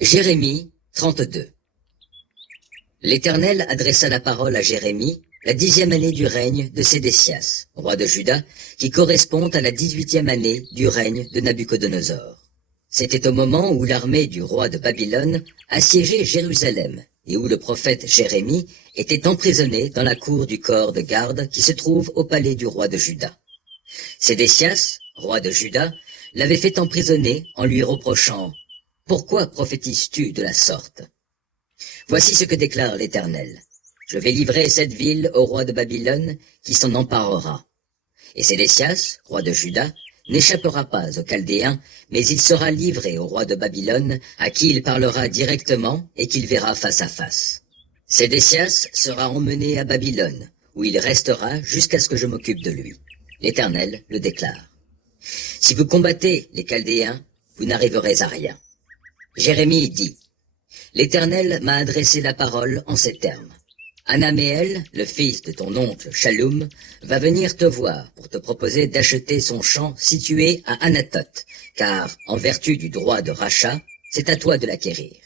Jérémie 32. L'Éternel adressa la parole à Jérémie la 10e année du règne de Sédécias, roi de Juda, qui correspond à la 18e année du règne de Nabuchodonosor. C'était au moment où l'armée du roi de Babylone assiégeait Jérusalem et où le prophète Jérémie était emprisonné dans la cour du corps de garde qui se trouve au palais du roi de Juda. Sédécias, roi de Juda, l'avait fait emprisonner en lui reprochant « Pourquoi prophétises-tu de la sorte ?» Voici ce que déclare l'Éternel. Je vais livrer cette ville au roi de Babylone qui s'en emparera. Et Sédécias, roi de Juda, n'échappera pas aux Chaldéens, mais il sera livré au roi de Babylone, à qui il parlera directement et qu'il verra face à face. Sédécias sera emmené à Babylone, où il restera jusqu'à ce que je m'occupe de lui. L'Éternel le déclare. Si vous combattez les Chaldéens, vous n'arriverez à rien. Jérémie dit, l'Éternel m'a adressé la parole en ces termes. Anaméel, le fils de ton oncle Shallum, va venir te voir pour te proposer d'acheter son champ situé à Anathoth, car, en vertu du droit de rachat, c'est à toi de l'acquérir.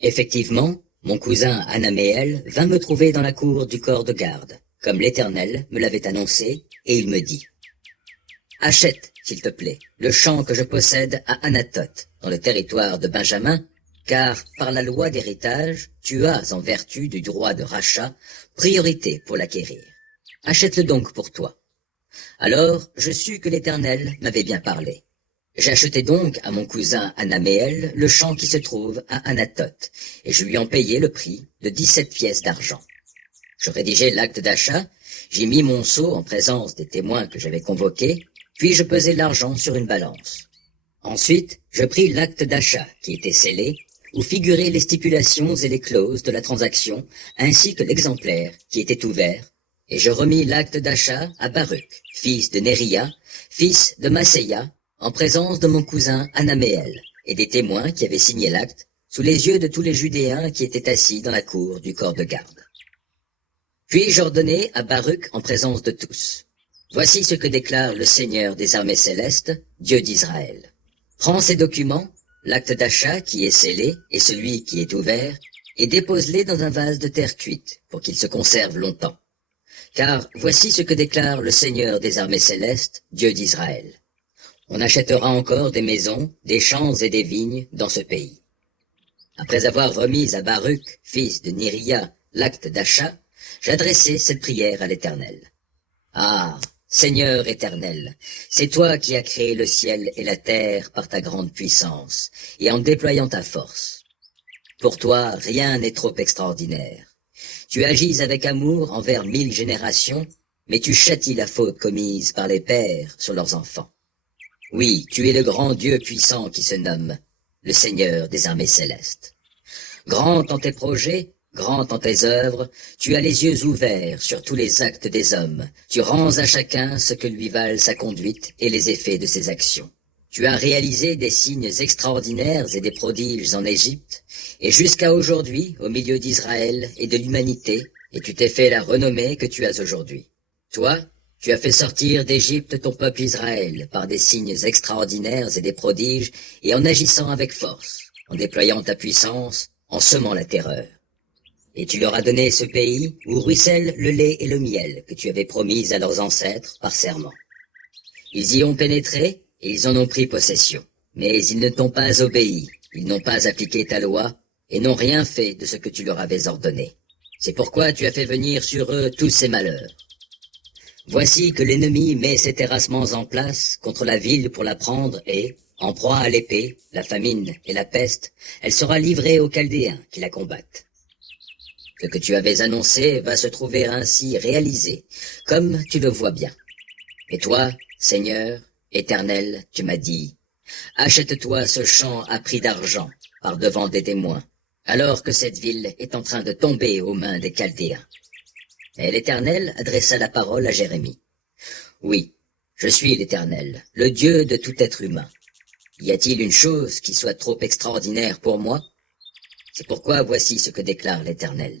Effectivement, mon cousin Anaméel vint me trouver dans la cour du corps de garde, comme l'Éternel me l'avait annoncé, et il me dit, achète, s'il te plaît, le champ que je possède à Anathoth, dans le territoire de Benjamin, car par la loi d'héritage, tu as, en vertu du droit de rachat, priorité pour l'acquérir. Achète-le donc pour toi. Alors, je sus que l'Éternel m'avait bien parlé. J'achetai donc à mon cousin Anaméel le champ qui se trouve à Anathoth, et je lui en payai le prix de 17 pièces d'argent. Je rédigeai l'acte d'achat, j'y mis mon sceau en présence des témoins que j'avais convoqués, puis je pesai l'argent sur une balance. Ensuite, je pris l'acte d'achat qui était scellé, où figuraient les stipulations et les clauses de la transaction, ainsi que l'exemplaire qui était ouvert, et je remis l'acte d'achat à Baruch, fils de Néria, fils de Masséia, en présence de mon cousin Anaméel, et des témoins qui avaient signé l'acte, sous les yeux de tous les Judéens qui étaient assis dans la cour du corps de garde. Puis j'ordonnai à Baruch en présence de tous. Voici ce que déclare le Seigneur des armées célestes, Dieu d'Israël. Prends ces documents, l'acte d'achat qui est scellé et celui qui est ouvert, et dépose-les dans un vase de terre cuite, pour qu'ils se conservent longtemps. Car voici ce que déclare le Seigneur des armées célestes, Dieu d'Israël. On achètera encore des maisons, des champs et des vignes dans ce pays. Après avoir remis à Baruch, fils de Néria, l'acte d'achat, j'adressai cette prière à l'Éternel. Ah, Seigneur éternel, c'est toi qui as créé le ciel et la terre par ta grande puissance et en déployant ta force. Pour toi, rien n'est trop extraordinaire. Tu agis avec amour envers 1000 générations, mais tu châties la faute commise par les pères sur leurs enfants. Oui, tu es le grand Dieu puissant qui se nomme le Seigneur des armées célestes. Grand en tes projets, grand en tes œuvres, tu as les yeux ouverts sur tous les actes des hommes. Tu rends à chacun ce que lui valent sa conduite et les effets de ses actions. Tu as réalisé des signes extraordinaires et des prodiges en Égypte, et jusqu'à aujourd'hui, au milieu d'Israël et de l'humanité, et tu t'es fait la renommée que tu as aujourd'hui. Toi, tu as fait sortir d'Égypte ton peuple Israël par des signes extraordinaires et des prodiges, et en agissant avec force, en déployant ta puissance, en semant la terreur. Et tu leur as donné ce pays où ruisselle le lait et le miel que tu avais promis à leurs ancêtres par serment. Ils y ont pénétré et ils en ont pris possession. Mais ils ne t'ont pas obéi, ils n'ont pas appliqué ta loi et n'ont rien fait de ce que tu leur avais ordonné. C'est pourquoi tu as fait venir sur eux tous ces malheurs. Voici que l'ennemi met ses terrassements en place contre la ville pour la prendre et, en proie à l'épée, la famine et la peste, elle sera livrée aux Chaldéens qui la combattent. Ce que tu avais annoncé va se trouver ainsi réalisé, comme tu le vois bien. Et toi, Seigneur, Éternel, tu m'as dit, achète-toi ce champ à prix d'argent, par devant des témoins, alors que cette ville est en train de tomber aux mains des Chaldéens. Et l'Éternel adressa la parole à Jérémie. Oui, je suis l'Éternel, le Dieu de tout être humain. Y a-t-il une chose qui soit trop extraordinaire pour moi? C'est pourquoi voici ce que déclare l'Éternel.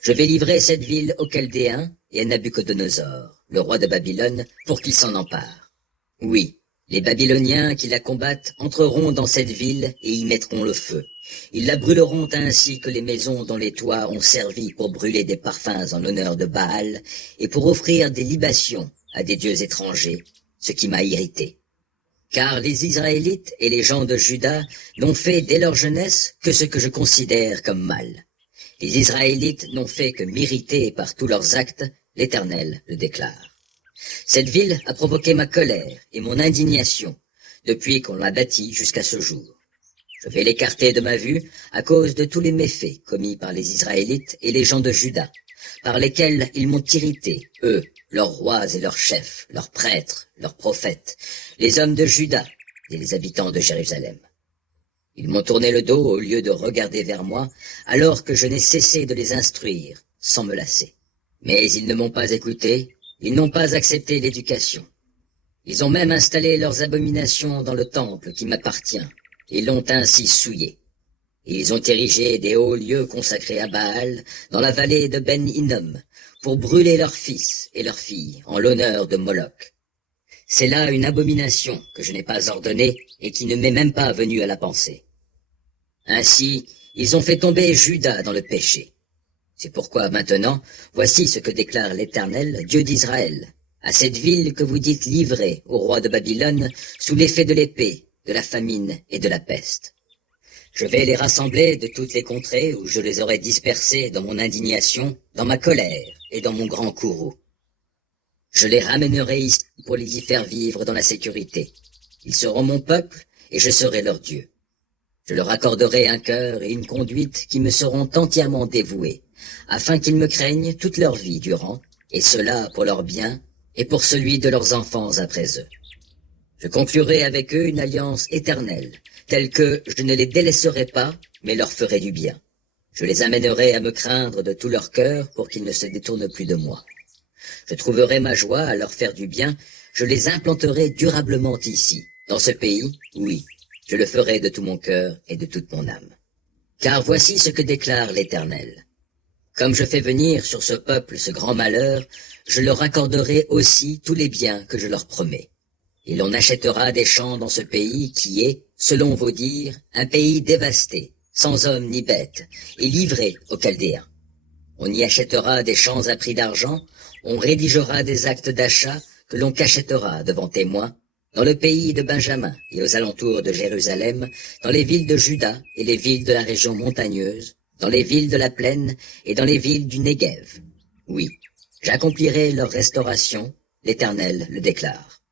Je vais livrer cette ville aux Chaldéens et à Nabuchodonosor, le roi de Babylone, pour qu'il s'en empare. Oui, Les Babyloniens qui la combattent entreront dans cette ville et y mettront le feu. Ils la brûleront ainsi que les maisons dont les toits ont servi pour brûler des parfums en l'honneur de Baal et pour offrir des libations à des dieux étrangers, ce qui m'a irrité. Car les Israélites et les gens de Juda n'ont fait dès leur jeunesse que ce que je considère comme mal. Les Israélites n'ont fait que m'irriter par tous leurs actes, l'Éternel le déclare. Cette ville a provoqué ma colère et mon indignation depuis qu'on l'a bâtie jusqu'à ce jour. Je vais l'écarter de ma vue à cause de tous les méfaits commis par les Israélites et les gens de Juda, par lesquels ils m'ont irrité, eux, leurs rois et leurs chefs, leurs prêtres, leurs prophètes, les hommes de Juda et les habitants de Jérusalem. Ils m'ont tourné le dos au lieu de regarder vers moi, alors que je n'ai cessé de les instruire, sans me lasser. Mais ils ne m'ont pas écouté, ils n'ont pas accepté l'éducation. Ils ont même installé leurs abominations dans le temple qui m'appartient, et l'ont ainsi souillé. Ils ont érigé des hauts lieux consacrés à Baal dans la vallée de Ben-Hinnom, pour brûler leurs fils et leurs filles en l'honneur de Moloch. C'est là une abomination que je n'ai pas ordonnée et qui ne m'est même pas venue à la pensée. Ainsi, ils ont fait tomber Juda dans le péché. C'est pourquoi maintenant, voici ce que déclare l'Éternel, Dieu d'Israël, à cette ville que vous dites livrée au roi de Babylone sous l'effet de l'épée, de la famine et de la peste. Je vais les rassembler de toutes les contrées où je les aurai dispersés dans mon indignation, dans ma colère et dans mon grand courroux. Je les ramènerai ici pour les y faire vivre dans la sécurité. Ils seront mon peuple et je serai leur Dieu. Je leur accorderai un cœur et une conduite qui me seront entièrement dévoués, afin qu'ils me craignent toute leur vie durant, et cela pour leur bien et pour celui de leurs enfants après eux. Je conclurai avec eux une alliance éternelle, telle que je ne les délaisserai pas, mais leur ferai du bien. Je les amènerai à me craindre de tout leur cœur pour qu'ils ne se détournent plus de moi. Je trouverai ma joie à leur faire du bien, je les implanterai durablement ici, dans ce pays, oui, je le ferai de tout mon cœur et de toute mon âme. Car voici ce que déclare l'Éternel. Comme je fais venir sur ce peuple ce grand malheur, je leur accorderai aussi tous les biens que je leur promets. Et l'on achètera des champs dans ce pays qui est, selon vos dires, un pays dévasté, sans hommes ni bêtes, et livré aux Chaldéens. On y achètera des champs à prix d'argent, on rédigera des actes d'achat que l'on cachetera devant témoins, dans le pays de Benjamin et aux alentours de Jérusalem, dans les villes de Juda et les villes de la région montagneuse, dans les villes de la plaine et dans les villes du Néguev. Oui, j'accomplirai leur restauration, l'Éternel le déclare.